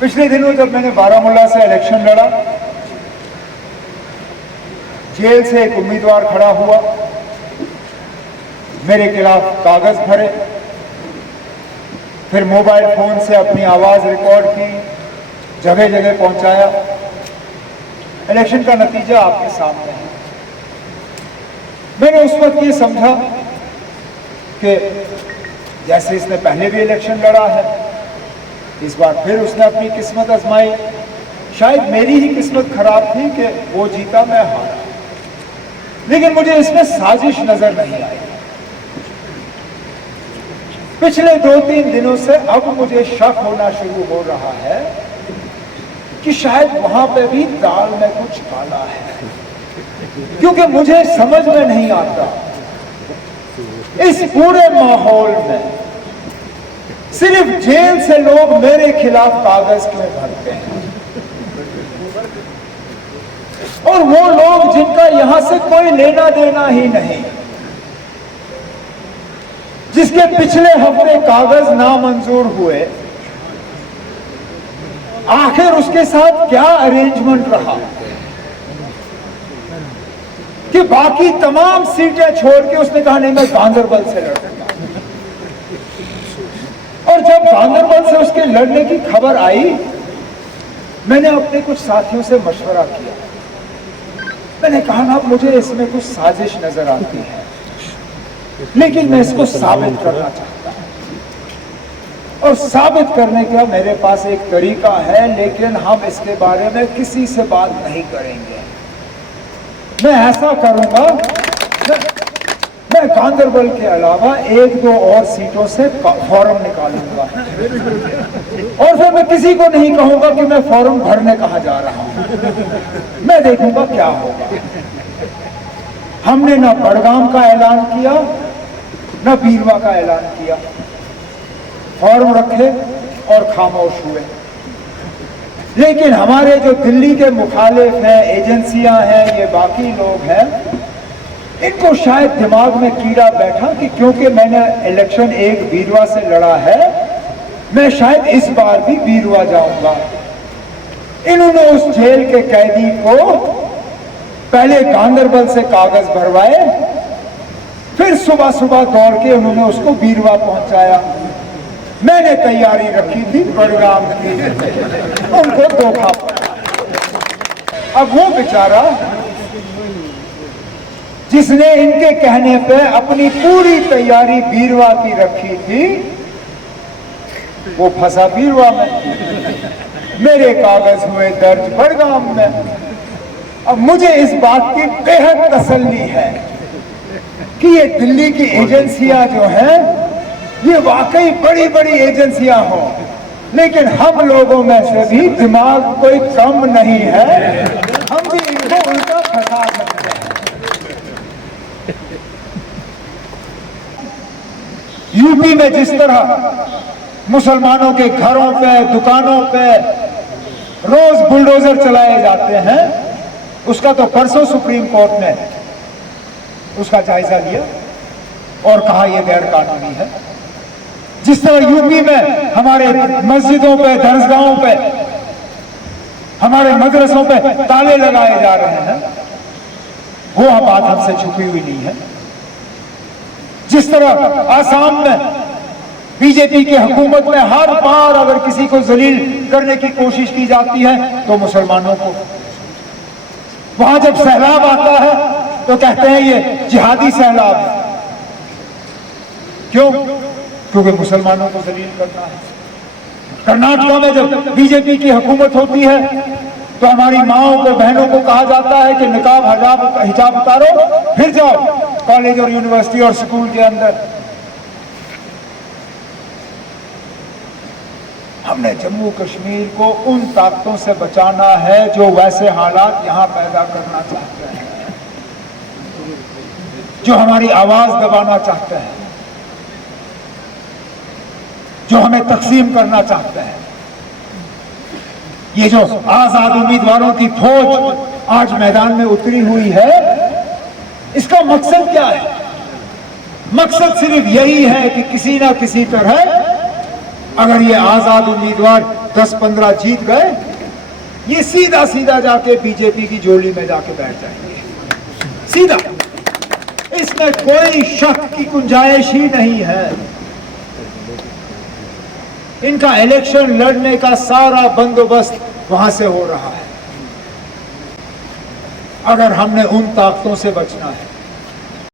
पिछले दिनों जब मैंने बारामूला से इलेक्शन लड़ा, जेल से एक उम्मीदवार खड़ा हुआ, मेरे खिलाफ कागज भरे, फिर मोबाइल फोन से अपनी आवाज रिकॉर्ड की, जगह जगह पहुंचाया। इलेक्शन का नतीजा आपके सामने है। मैंने उस वक्त ये समझा कि जैसे इसने पहले भी इलेक्शन लड़ा है, इस बार फिर उसने अपनी किस्मत आजमाई। शायद मेरी ही किस्मत खराब थी कि वो जीता, मैं हारा, लेकिन मुझे इसमें साजिश नजर नहीं आई। पिछले 2-3 दिनों से अब मुझे शक होना शुरू हो रहा है कि शायद वहां पे भी दाल में कुछ काला है, क्योंकि मुझे समझ में नहीं आता इस पूरे माहौल में सिर्फ जेल से लोग मेरे खिलाफ कागज क्यों भरते हैं, और वो लोग जिनका यहां से कोई लेना देना ही नहीं, जिसके पिछले हफ्ते कागज नामंजूर हुए, आखिर उसके साथ क्या अरेंजमेंट रहा कि बाकी तमाम सीटें छोड़ के उसने कहा नहीं, मैं गांधरबल से लड़ूंगा। और जब गांधरबल से उसके लड़ने की खबर आई, मैंने अपने कुछ साथियों से मशवरा किया। मैंने कहा ना, मुझे इसमें कुछ साजिश नजर आती है, लेकिन मैं इसको साबित करना चाहता हूं, और साबित करने का मेरे पास एक तरीका है, लेकिन हम इसके बारे में किसी से बात नहीं करेंगे। मैं ऐसा करूंगा, मैं गांधरबल के अलावा 1-2 और सीटों से फॉर्म निकालूंगा, और फिर मैं किसी को नहीं कहूंगा कि मैं फॉर्म भरने कहाँ जा रहा हूं। मैं देखूंगा क्या होगा। हमने ना बड़गाम का ऐलान किया, ना बीरवा का ऐलान किया, फॉर्म रखे और खामोश हुए। लेकिन हमारे जो दिल्ली के मुखालिफ हैं, एजेंसियां हैं, ये बाकी लोग हैं, इनको शायद दिमाग में कीड़ा बैठा कि क्योंकि मैंने इलेक्शन एक बीरवा से लड़ा है, मैं शायद इस बार भी बीरवा जाऊंगा। इन्होंने उस जेल के कैदी को पहले गांधरबल से कागज भरवाए, फिर सुबह सुबह दौड़ के उन्होंने उसको बीरवा पहुंचाया। मैंने तैयारी रखी थी बड़गाम की, उनको धोखा पड़ा। अब वो बेचारा जिसने इनके कहने पे अपनी पूरी तैयारी बीरवा की रखी थी, वो फंसा बीरवा में। मेरे कागज हुए दर्ज बड़गाम में। अब मुझे इस बात की बेहद तसल्ली है कि ये दिल्ली की एजेंसियां जो हैं, ये वाकई बड़ी बड़ी एजेंसियां हों, लेकिन हम लोगों में से भी दिमाग कोई कम नहीं है, हम भी इनको उल्टा फंसा सकते हैं। यूपी में जिस तरह मुसलमानों के घरों पे, दुकानों पे रोज बुलडोजर चलाए जाते हैं, उसका तो परसों सुप्रीम कोर्ट ने उसका जायजा लिया और कहा यह गैर कानूनी है। जिस तरह यूपी में हमारे मस्जिदों पे, दरगाहों पे, हमारे मदरसों पे ताले लगाए जा रहे हैं, वो बात हमसे छुपी हुई नहीं है। जिस तरह आसाम में बीजेपी की हुकूमत में हर बार अगर किसी को जलील करने की कोशिश की जाती है तो मुसलमानों को, वहां जब सैलाब आता है तो कहते हैं ये जिहादी सैलाब है। क्यों? क्योंकि मुसलमानों को जलील करना है। कर्नाटका में जब बीजेपी की हुकूमत होती है तो हमारी माओं को, बहनों को कहा जाता है कि निकाब हिजाब उतारो, फिर जाओ कॉलेज और यूनिवर्सिटी और स्कूल के अंदर। हमने जम्मू कश्मीर को उन ताकतों से बचाना है जो वैसे हालात यहां पैदा करना चाहते हैं, जो हमारी आवाज दबाना चाहते हैं, जो हमें तकसीम करना चाहते हैं। ये जो आजाद उम्मीदवारों की फौज आज मैदान में उतरी हुई है, इसका मकसद क्या है? मकसद सिर्फ यही है कि किसी ना किसी तरह अगर ये आजाद उम्मीदवार 10-15 जीत गए, ये सीधा सीधा जाके बीजेपी की झोली में जाके बैठ जाएंगे, सीधा। इसमें कोई शक की गुंजाइश ही नहीं है। इनका इलेक्शन लड़ने का सारा बंदोबस्त वहां से हो रहा है। अगर हमने उन ताकतों से बचना है